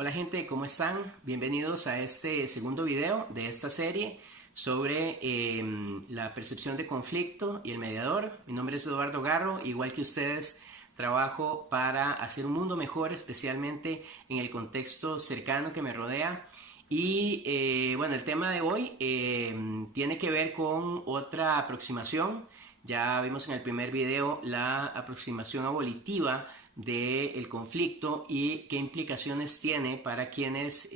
Hola gente, ¿cómo están? Bienvenidos a este segundo video de esta serie sobre la percepción de conflicto y el mediador. Mi nombre es Eduardo Garro, igual que ustedes trabajo para hacer un mundo mejor, especialmente en el contexto cercano que me rodea. Y bueno, el tema de hoy tiene que ver con otra aproximación. Ya vimos en el primer video la aproximación abolitiva del conflicto y qué implicaciones tiene para quienes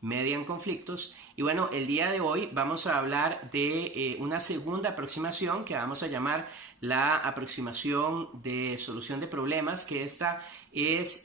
median conflictos. Y bueno, el día de hoy vamos a hablar de una segunda aproximación que vamos a llamar la aproximación de solución de problemas, que esta es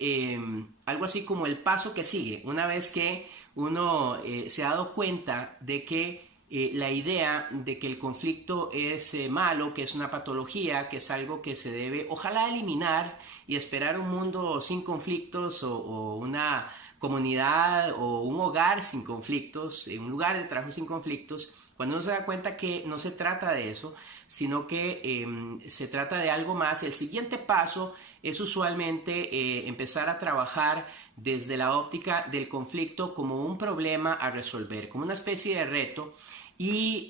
algo así como el paso que sigue una vez que uno se ha dado cuenta de que la idea de que el conflicto es malo, que es una patología, que es algo que se debe ojalá eliminar y esperar un mundo sin conflictos o una comunidad o un hogar sin conflictos, un lugar de trabajo sin conflictos, cuando uno se da cuenta que no se trata de eso, sino que se trata de algo más. El siguiente paso es usualmente empezar a trabajar desde la óptica del conflicto como un problema a resolver, como una especie de reto. Y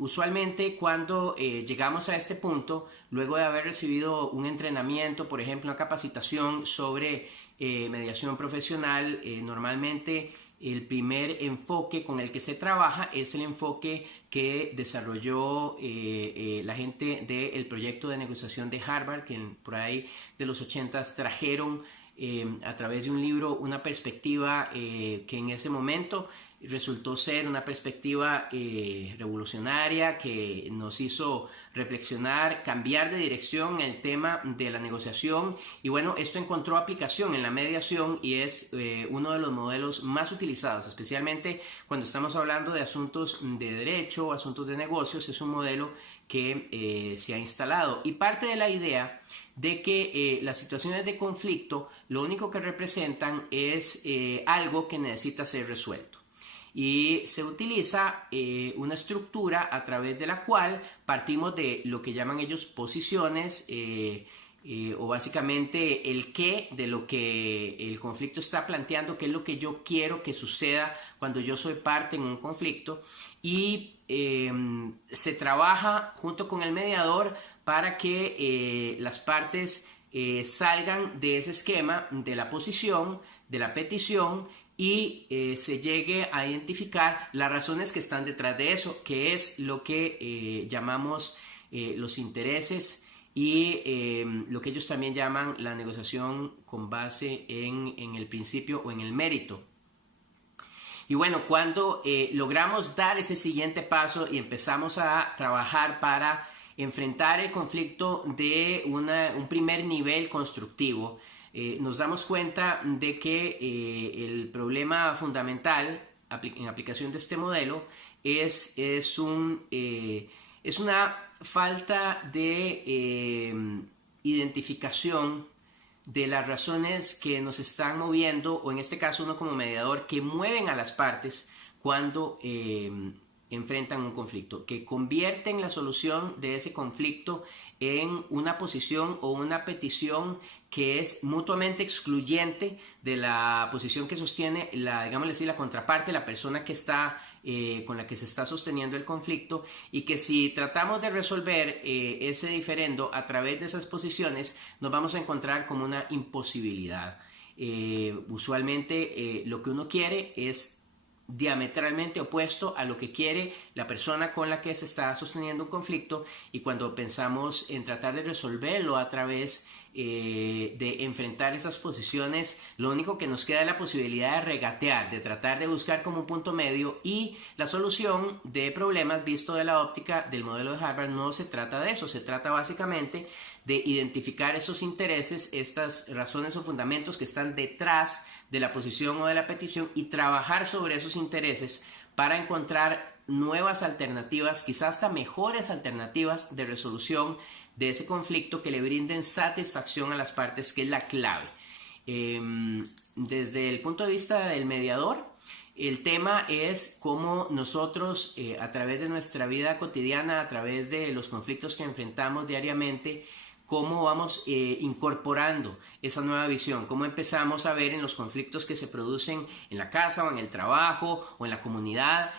usualmente cuando llegamos a este punto, luego de haber recibido un entrenamiento, por ejemplo, una capacitación sobre mediación profesional, normalmente el primer enfoque con el que se trabaja es el enfoque que desarrolló la gente del proyecto de negociación de Harvard, que por ahí de los 80s trajeron a través de un libro una perspectiva que en ese momento resultó ser una perspectiva revolucionaria que nos hizo reflexionar, cambiar de dirección en el tema de la negociación. Y bueno, esto encontró aplicación en la mediación y es uno de los modelos más utilizados, especialmente cuando estamos hablando de asuntos de derecho, asuntos de negocios. Es un modelo que se ha instalado y parte de la idea de que las situaciones de conflicto lo único que representan es algo que necesita ser resuelto. Y se utiliza una estructura a través de la cual partimos de lo que llaman ellos posiciones o básicamente el qué de lo que el conflicto está planteando, qué es lo que yo quiero que suceda cuando yo soy parte en un conflicto. Y se trabaja junto con el mediador para que las partes salgan de ese esquema de la posición, de la petición, y se llegue a identificar las razones que están detrás de eso, que es lo que llamamos los intereses y lo que ellos también llaman la negociación con base en el principio o en el mérito. Y bueno, cuando logramos dar ese siguiente paso y empezamos a trabajar para enfrentar el conflicto de un primer nivel constructivo, nos damos cuenta de que el problema fundamental en aplicación de este modelo es una falta de identificación de las razones que nos están moviendo, o en este caso uno como mediador, que mueven a las partes cuando enfrentan un conflicto, que convierten la solución de ese conflicto en una posición o una petición que es mutuamente excluyente de la posición que sostiene digámosle así, la contraparte, la persona que está con la que se está sosteniendo el conflicto, y que si tratamos de resolver ese diferendo a través de esas posiciones nos vamos a encontrar como una imposibilidad. Usualmente lo que uno quiere es diametralmente opuesto a lo que quiere la persona con la que se está sosteniendo un conflicto, y cuando pensamos en tratar de resolverlo a través de enfrentar esas posiciones, lo único que nos queda es la posibilidad de regatear, de tratar de buscar como un punto medio, y la solución de problemas visto de la óptica del modelo de Harvard no se trata de eso. Se trata básicamente de identificar esos intereses, estas razones o fundamentos que están detrás de la posición o de la petición, y trabajar sobre esos intereses para encontrar nuevas alternativas, quizás hasta mejores alternativas de resolución de ese conflicto que le brinden satisfacción a las partes, que es la clave. Desde el punto de vista del mediador, el tema es cómo nosotros a través de nuestra vida cotidiana, a través de los conflictos que enfrentamos diariamente, cómo vamos incorporando esa nueva visión, cómo empezamos a ver en los conflictos que se producen en la casa o en el trabajo o en la comunidad,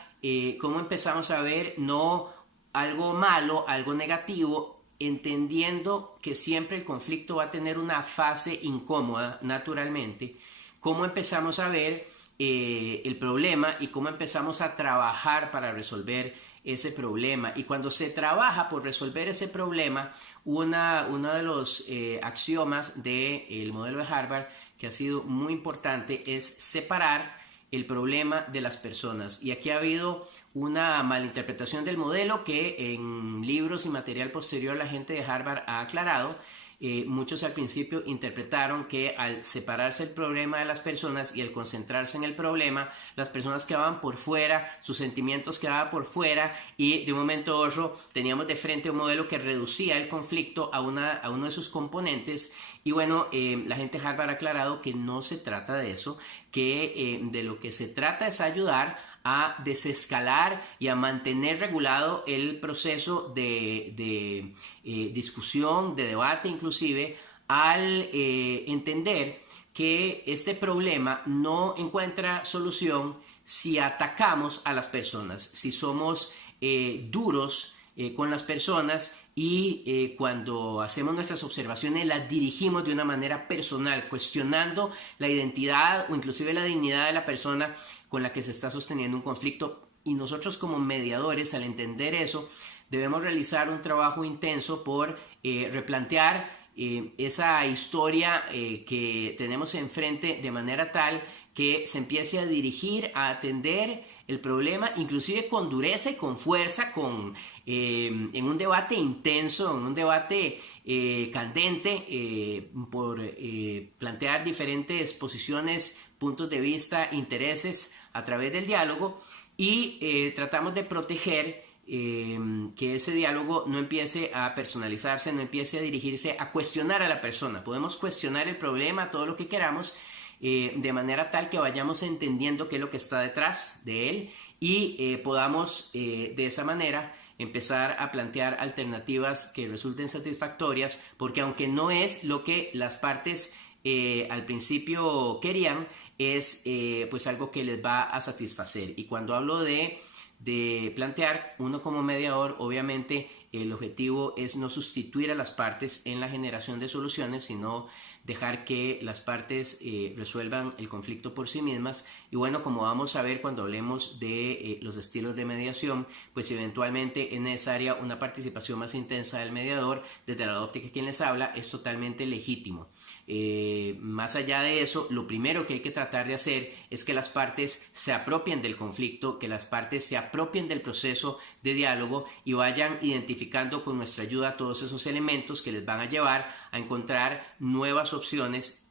cómo empezamos a ver no algo malo, algo negativo, entendiendo que siempre el conflicto va a tener una fase incómoda naturalmente, cómo empezamos a ver el problema y cómo empezamos a trabajar para resolver ese problema. Y cuando se trabaja por resolver ese problema, uno de los axiomas del modelo de Harvard que ha sido muy importante es separar el problema de las personas. Y aquí ha habido una malinterpretación del modelo que en libros y material posterior la gente de Harvard ha aclarado. Muchos al principio interpretaron que al separarse el problema de las personas y al concentrarse en el problema, las personas quedaban por fuera, sus sentimientos quedaban por fuera, y de un momento a otro teníamos de frente un modelo que reducía el conflicto a uno de sus componentes. Y bueno, la gente de Harvard ha aclarado que no se trata de eso, que de lo que se trata es ayudar a desescalar y a mantener regulado el proceso de discusión, de debate inclusive, al entender que este problema no encuentra solución si atacamos a las personas, si somos duros con las personas y cuando hacemos nuestras observaciones las dirigimos de una manera personal, cuestionando la identidad o inclusive la dignidad de la persona con la que se está sosteniendo un conflicto. Y nosotros como mediadores, al entender eso, debemos realizar un trabajo intenso por replantear esa historia que tenemos enfrente de manera tal que se empiece a dirigir, a atender el problema, inclusive con dureza y con fuerza, en un debate intenso, en un debate candente, por plantear diferentes posiciones, puntos de vista, intereses a través del diálogo, y tratamos de proteger que ese diálogo no empiece a personalizarse, no empiece a dirigirse a cuestionar a la persona. Podemos cuestionar el problema, todo lo que queramos, de manera tal que vayamos entendiendo qué es lo que está detrás de él y podamos de esa manera empezar a plantear alternativas que resulten satisfactorias, porque aunque no es lo que las partes al principio querían, es pues algo que les va a satisfacer. Y cuando hablo de plantear, uno como mediador, obviamente el objetivo es no sustituir a las partes en la generación de soluciones, sino dejar que las partes resuelvan el conflicto por sí mismas. Y bueno, como vamos a ver cuando hablemos de los estilos de mediación, pues eventualmente es necesaria una participación más intensa del mediador. Desde la óptica de quien les habla, es totalmente legítimo. Más allá de eso, lo primero que hay que tratar de hacer es que las partes se apropien del conflicto, que las partes se apropien del proceso de diálogo y vayan identificando con nuestra ayuda todos esos elementos que les van a llevar a encontrar nuevas opciones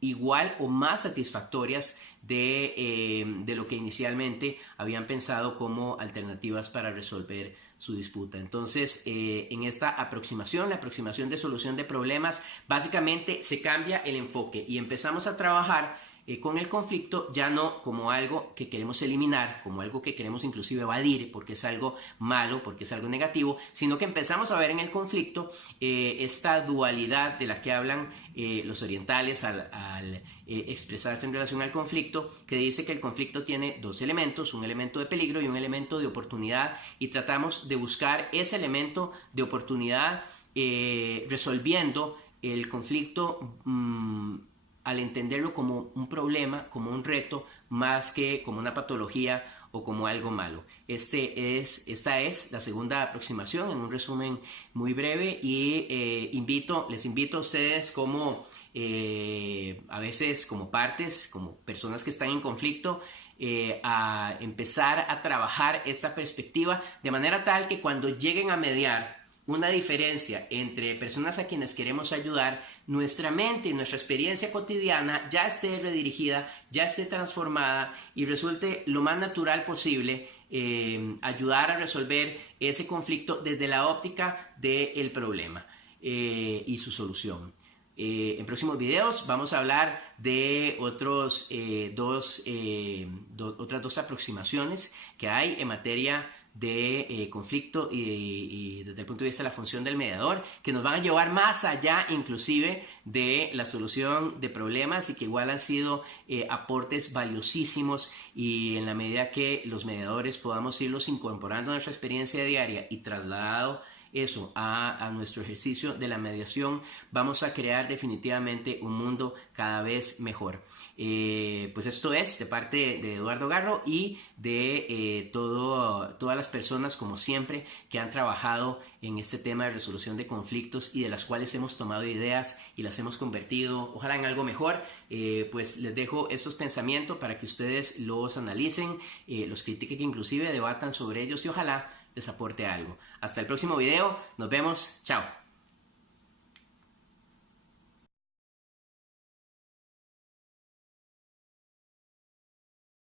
igual o más satisfactorias de lo que inicialmente habían pensado como alternativas para resolver su disputa. Entonces, en esta aproximación, la aproximación de solución de problemas, básicamente se cambia el enfoque y empezamos a trabajar con el conflicto ya no como algo que queremos eliminar, como algo que queremos inclusive evadir porque es algo malo, porque es algo negativo, sino que empezamos a ver en el conflicto esta dualidad de la que hablan los orientales al expresarse en relación al conflicto, que dice que el conflicto tiene dos elementos, un elemento de peligro y un elemento de oportunidad, y tratamos de buscar ese elemento de oportunidad resolviendo el conflicto al entenderlo como un problema, como un reto, más que como una patología o como algo malo. Esta es la segunda aproximación en un resumen muy breve, y les invito a ustedes como a veces como partes, como personas que están en conflicto, a empezar a trabajar esta perspectiva de manera tal que cuando lleguen a mediar una diferencia entre personas a quienes queremos ayudar, nuestra mente y nuestra experiencia cotidiana ya esté redirigida, ya esté transformada y resulte lo más natural posible ayudar a resolver ese conflicto desde la óptica del problema y su solución. En próximos videos vamos a hablar de otras dos aproximaciones que hay en materia de conflicto y desde el punto de vista de la función del mediador, que nos van a llevar más allá inclusive de la solución de problemas y que igual han sido aportes valiosísimos, y en la medida que los mediadores podamos irlos incorporando a nuestra experiencia diaria y trasladado eso a nuestro ejercicio de la mediación, vamos a crear definitivamente un mundo cada vez mejor. Pues esto es de parte de Eduardo Garro y de todas las personas, como siempre, que han trabajado en este tema de resolución de conflictos y de las cuales hemos tomado ideas y las hemos convertido, ojalá, en algo mejor. Pues les dejo estos pensamientos para que ustedes los analicen, los critiquen, inclusive debatan sobre ellos, y ojalá les aporte algo. Hasta el próximo video, nos vemos, chao.